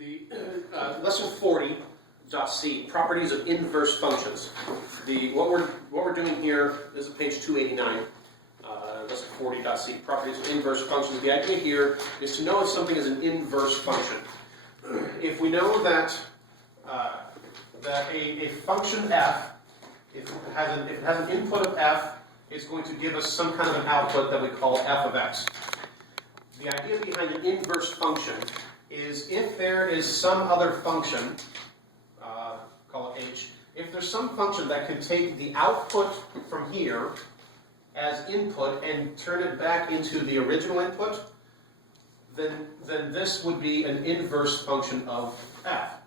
The lesson 40.c, properties of inverse functions. What we're doing here is page 289. Lesson 40.c, properties of inverse functions. The idea here is to know if something is an inverse function. If we know that a function f, if it has an input of f, it's going to give us some kind of an output that we call f of x. The idea behind an inverse function is if there is some other function, call it h, if there's some function that can take the output from here as input and turn it back into the original input, then this would be an inverse function of f.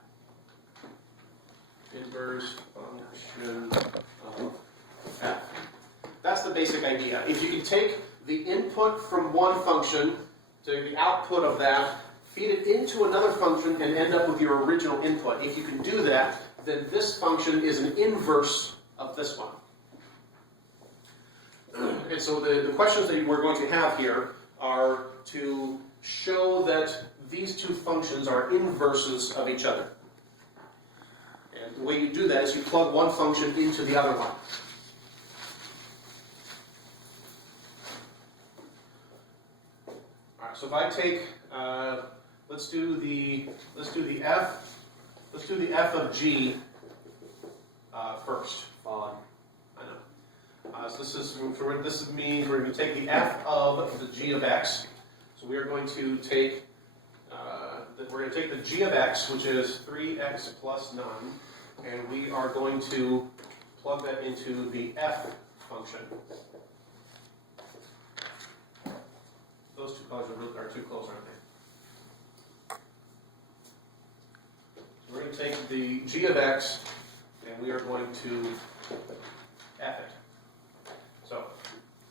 Inverse function of f. That's the basic idea. If you can take the input from one function to the output of that, feed it into another function, and end up with your original input. If you can do that, then this function is an inverse of this one. And so the questions that we're going to have here are to show that these two functions are inverses of each other. And the way you do that is you plug one function into the other one. Alright, so if I take let's do the f of g first. Fine. I know. So this means we're going to take the f of the g of x. So we are going to take the g of x, which is 3x plus 9, and we are going to plug that into the f function. Those two colors are too close, aren't they? So we're going to take the g of x, and we are going to f it. So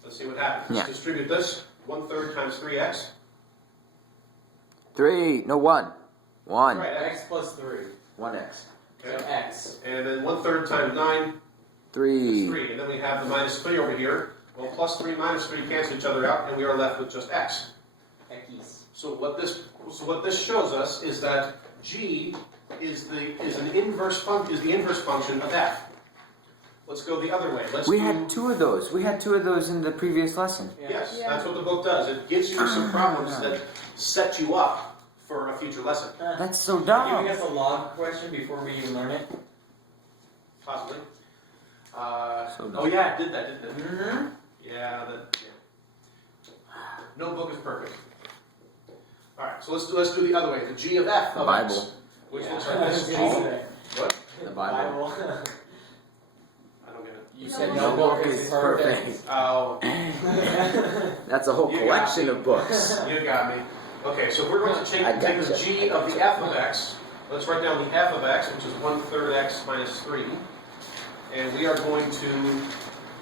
let's see what happens. Yeah. Let's distribute this. 1/3 times 3x. 1. Right, X plus 3. 1x. Okay. So X. And then 1/3 times 9 3. is 3. And then we have the minus 3 over here. Well, plus 3 minus 3 cancel each other out, and we are left with just x. X. So what this shows us is that g is the inverse function of f. Let's go the other way. We had 2 of those. We had 2 of those in the previous lesson. Yes, that's what the book does. It gives you some problems that set you up for a future lesson. That's so Giving dumb. us a log question before we even learn it. Possibly. So dumb. Oh yeah, it did that, didn't it? Mm-hmm. Yeah. No book is perfect. All right, so let's do the other way. The g of f of Bible. x, which Yeah. looks like this. G. What? The Bible. I don't get it. You said no book is perfect. Oh, That's a whole You got collection me. of books. you got me. Okay, so we're going to I take the gotcha. g of the f of x. Let's write down the f of x, which is 1/3 x minus 3. And we are going to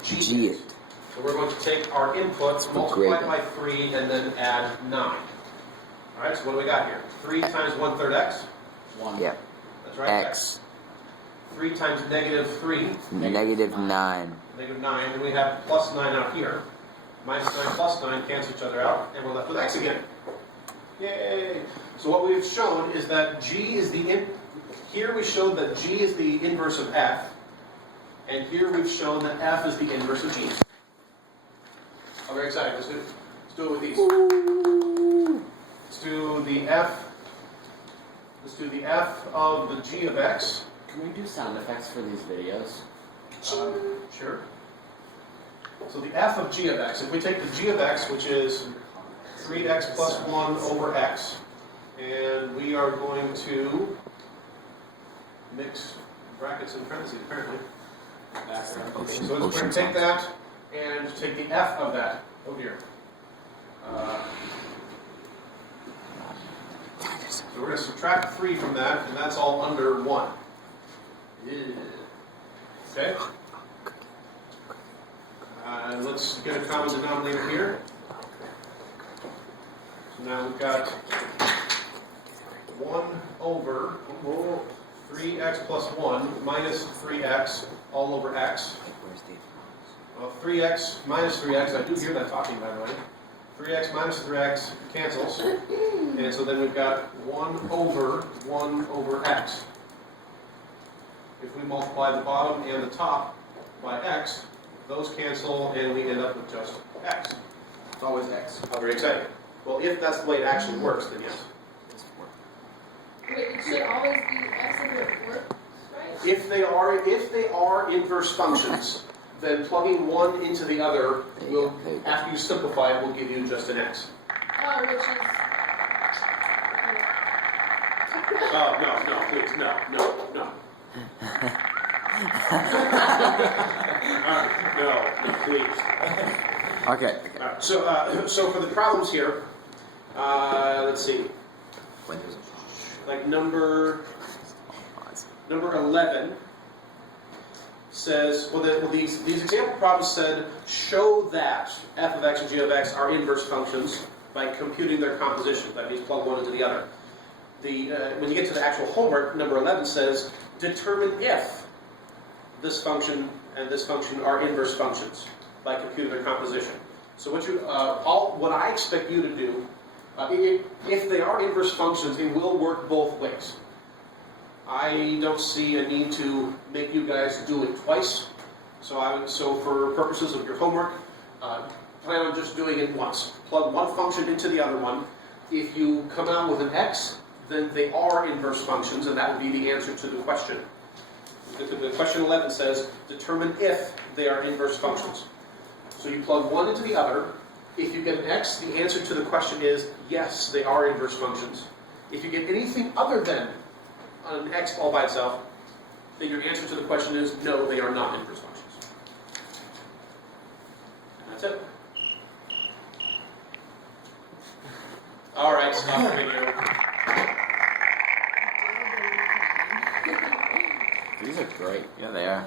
G it. So we're going to take our inputs, multiply grading. by 3, and then add 9. All right, so what do we got here? 3 times 1/3 x. 1. Yeah. That's right. X. 3 times negative 3. Negative 9. Negative 9. And we have plus 9 out here. Minus 9 plus 9 cancel each other out, and we're left with x again. Yay! So what we've shown is that g is here we showed that g is the inverse of f, and here we've shown that f is the inverse of g. I'm very excited. Let's do it with these. Let's do the f. Let's do the f of the g of x. Can we do sound effects for these videos? Sure. So the f of g of x. If we take the g of x, which is 3x plus 1 over x, and we are going to mix brackets and parentheses, apparently. So we're going to take that and take the f of that over here. So we're going to subtract 3 from that, and that's all under 1. Okay? And let's get a common denominator here. So now we've got 1 over 3x plus 1 minus 3x all over x. Well, 3x minus 3x, I do hear that talking, by the way. 3x minus 3x cancels. And so then we've got 1 over x. If we multiply the bottom and the top by x, those cancel and we end up with just x. It's always X. How very exciting. Well, if that's the way it actually works, then yes. Wait, it should always be x if it works, right? If they are inverse functions, then plugging one into the other will, after you simplify it, will give you just an x. Oh, which is. Oh, no, please, no. No, please. Okay. Alright, so for the problems here, let's see, like number 11 says, these example problems said, show that f of x and g of x are inverse functions by computing their composition. That means plug one into the other. When you get to the actual homework, number 11 says, determine if this function and this function are inverse functions by computing their composition. So what I expect you to do, if they are inverse functions, it will work both ways. I don't see a need to make you guys do it twice. So for purposes of your homework, plan on just doing it once. Plug one function into the other one. If you come out with an x, then they are inverse functions, and that would be the answer to the question. The question 11 says, determine if they are inverse functions. So you plug one into the other. If you get an x, the answer to the question is, yes, they are inverse functions. If you get anything other than an x all by itself, then your answer to the question is, no, they are not inverse functions. And that's it. All right, stop the video. These are great. Yeah, they are.